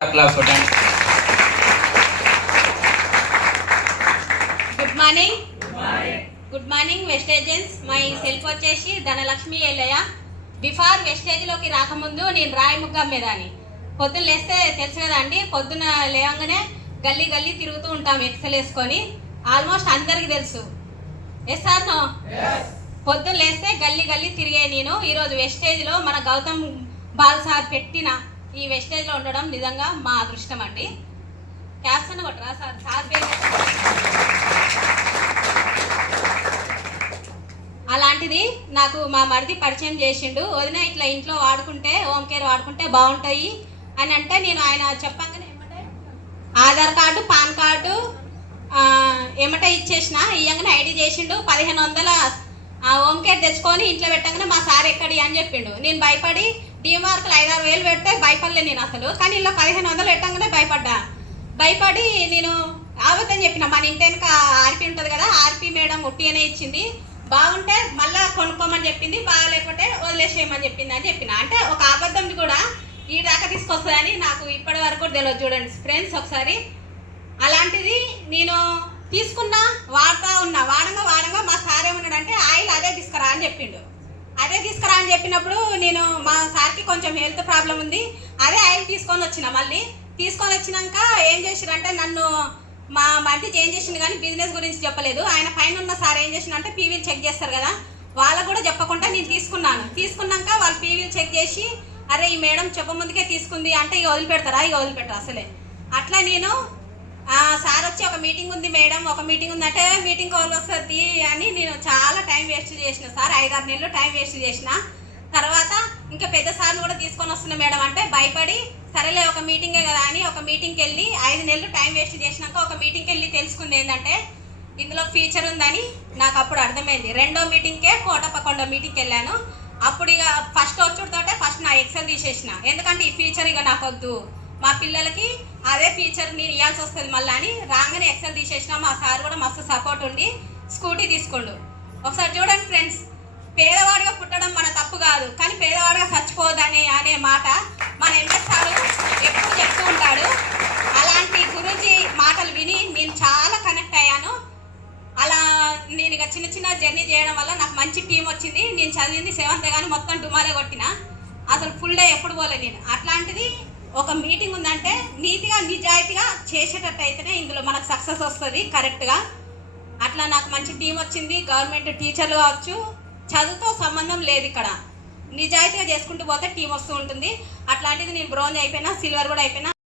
Class కొట్టండి. Good morning వెస్టేజెన్స్. Myself వచ్చేసి ధనలక్ష్మి ఎల్లయ్య. బిఫోర్ వెస్టేజ్లోకి రాకముందు నేను రాయి ముగ్గ అమ్మేదాన్ని. పొద్దున్న లేస్తే తెలుసు కదా అండి, పొద్దున లేవగానే గల్లీ గల్లీ తిరుగుతూ ఉంటాం ఎక్సెల్ వేసుకొని. ఆల్మోస్ట్ అందరికి తెలుసు. Yes sir no? పొద్దున్న లేస్తే గల్లీ గల్లీ తిరిగే నేను ఈరోజు వెస్టేజ్లో మన గౌతమ్ బాల్ సార్ పెట్టిన ఈ వెస్టేజ్లో ఉండడం నిజంగా మా అదృష్టం అండి. క్యాప్షన్ కొట్టరా సార్? సార్ పేరు అలాంటిది నాకు మా మరిది పరిచయం చేసిండు. వదిన ఇట్లా ఇంట్లో వాడుకుంటే, హోమ్ కేర్ వాడుకుంటే బాగుంటాయి అని అంటే, నేను ఆయన చెప్పంగానే ఏమంటే ఆధార్ కార్డు, పాన్ కార్డు ఏమంటే ఇచ్చేసిన. ఇయ్యంగానే ఐడి చేసిండు. 1500 హోమ్ కేర్ తెచ్చుకొని ఇంట్లో పెట్టగానే మా సార్ ఎక్కడి అని చెప్పిండు. నేను భయపడి డిమార్క్లు 5-6 వేలు పెడితే భయపడలే నేను అసలు. కానీ ఇలా 1500 పెట్టంగానే భయపడి నేను ఆవద్దని చెప్పిన. మన ఇంటి వెనక ఆర్పి ఉంటుంది కదా, ఆర్పి మేడం ఉట్టిగానే ఇచ్చింది. బాగుంటే మళ్ళీ కొనుక్కోమని చెప్పింది, బాగాలేకపోతే వదిలేసేయమని చెప్పింది అని చెప్పిన. అంటే ఒక అబద్ధం కూడా ఈ దాకా తీసుకొస్తుందని నాకు ఇప్పటి వరకు తెలియదు. చూడండి ఫ్రెండ్స్ ఒకసారి. అలాంటిది నేను తీసుకున్నా, వాడంగా మా సార్ ఏమన్నాడంటే ఆయిల్ అదే తీసుకురా అని చెప్పిండు. అదే తీసుకురా అని చెప్పినప్పుడు నేను మా సార్కి కొంచెం హెల్త్ ప్రాబ్లం ఉంది, అదే ఆయిల్ తీసుకొని వచ్చిన. మళ్ళీ తీసుకొని వచ్చినాక ఏం చేసిరంటే నన్ను మా మధ్య చేంజ్ చేసింది, కానీ బిజినెస్ గురించి చెప్పలేదు. ఆయన పైన ఉన్న సార్ ఏం చేసిందంటే పీవీలు చెక్ చేస్తారు కదా, వాళ్ళకు కూడా చెప్పకుండా నేను తీసుకున్నాక వాళ్ళు పీవీలు చెక్ చేసి అరే ఈ మేడం చెప్పముందుకే తీసుకుంది అంటే ఇక వదిలిపెడతారా అసలే. అట్లా నేను సార్ వచ్చి ఒక మీటింగ్ ఉంది మేడం, ఒక మీటింగ్ ఉందంటే మీటింగ్ కాల్ వస్తుంది అని నేను చాలా టైం వేస్ట్ చేసిన సార్. 5-6 నెలలు టైం వేస్ట్ చేసిన. తర్వాత ఇంకా పెద్ద సార్ని కూడా తీసుకొని వస్తున్నా మేడం అంటే భయపడి సరేలే ఒక మీటింగే కదా అని ఒక మీటింగ్కి వెళ్ళి 5 నెలలు టైం వేస్ట్ చేసినాక ఒక మీటింగ్కి వెళ్ళి తెలుసుకుంది ఏంటంటే ఇందులో ఫీచర్ ఉందని నాకు అప్పుడు అర్థమైంది. 2వ మీటింగ్కే కోటపకొండ మీటింగ్కి వెళ్ళాను. అప్పుడు ఇక ఫస్ట్ వచ్చుడుతోటే ఫస్ట్ నా ఎక్సెల్ తీసేసిన. ఎందుకంటే ఈ ఫీచర్ ఇక నాకు వద్దు, మా పిల్లలకి అదే ఫీచర్ నేను ఇవ్వాల్సి వస్తుంది మళ్ళీ అని రాగానే ఎక్సెల్ తీసేసిన. మా సార్ కూడా మస్తు సపోర్ట్ ఉండి స్కూటీ తీసుకోండు. ఒకసారి చూడండి ఫ్రెండ్స్, పేదవాడిగా పుట్టడం మన తప్పు కాదు, కానీ పేదవాడిగా చచ్చిపోదని అనే మాట మన ఎంఎస్ సార్ ఎప్పుడు చెప్తూ ఉంటాడు. అలాంటి గురించి మాటలు విని నేను చాలా కనెక్ట్ అయ్యాను. అలా నేను ఇక చిన్న జర్నీ చేయడం వల్ల నాకు మంచి టీం వచ్చింది. నేను చదివింది 7th కానీ మొత్తం డుమాలే కొట్టిన. అసలు ఫుల్ డే ఎప్పుడు పోలే నేను. అట్లాంటిది ఒక మీటింగ్ ఉందంటే నీతిగా నిజాయితీగా చేసేటట్టు అయితేనే ఇందులో మనకు సక్సెస్ వస్తుంది కరెక్ట్గా. అట్లా నాకు మంచి టీం వచ్చింది. గవర్నమెంట్ టీచర్లు కావచ్చు, చదువుతో సంబంధం లేదు ఇక్కడ. నిజాయితీగా చేసుకుంటూ పోతే టీం వస్తూ ఉంటుంది. అట్లాంటిది నేను బ్రోంజ్ అయిపోయినా, సిల్వర్ కూడా అయిపోయినా.